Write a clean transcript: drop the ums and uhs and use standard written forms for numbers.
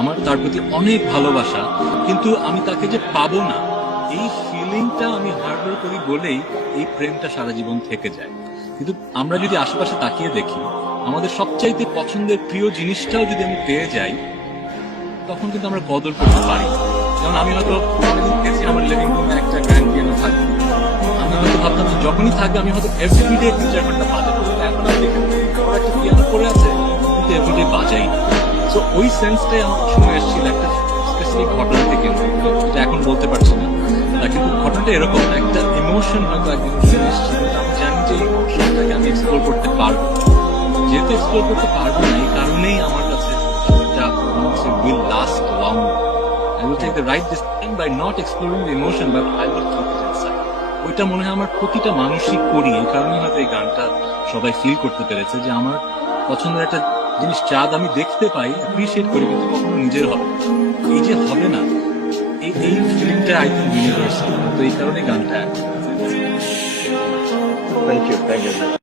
আমার তার প্রতি অনেক ভালোবাসা, কিন্তু আমি তাকে যে পাবো না এই ফিলিংটা আমি হার্বার করি বলেই এই প্রেমটা সারা জীবন থেকে যায়। কিন্তু আমরা যদি আশেপাশে তাকিয়ে দেখি, আমাদের সবচাইতে পছন্দের প্রিয় জিনিসটাও যদি আমি পেয়ে যাই, তখন কিন্তু আমরা কদর করতে পারি। যেমন আমি হয়তো অনেকদিন পেয়েছি আমার লিভিং রুমে একটা গ্র্যান্ড পিয়ানো থাকবে, আমি হয়তো ভাবতাম যে যখনই থাকবে আমি হয়তো এভরিডে 3-4 ঘন্টা বাজাবো। এখন আমি দেখি আমার একটা পিয়ানো পড়ে আছে, কিন্তু এভরিডে বাজাই না। তো ওই সেন্সটাই আমার শুনে এসেছিল একটা স্পেসিফিক ঘটনা থেকে, যেটা এখন বলতে পারছি না। কিন্তু ঘটনাটা এরকম, একটা ইমোশন হয়তো একদিন শুনে এসেছি, কিন্তু আমি জানি যে এই ইমোশনটাকে আমি এক্সপ্লোর করতে পারবো। যেহেতু এক্সপ্লোর করতে পারবো না, এই কারণেই আমার কাছে এটা will last long. I will take the right decision by not exploring the emotion, but I will keep it inside. ওইটা মনে হয় আমার প্রতিটা মানুষই করি। এই কারণে হয়তো এই গানটা সবাই ফিল করতে পেরেছে যে আমার পছন্দের একটা জিনিস চাঁদ আমি দেখতে পাই, অ্যাপ্রিসিয়েট করি, কিন্তু কখনো নিজের হবে না। এই যে হবে না, এই ফিলিংটা আই থিঙ্ক ইউনিভার্সাল। তো এই কারণে গানটা থ্যাংক ইউ।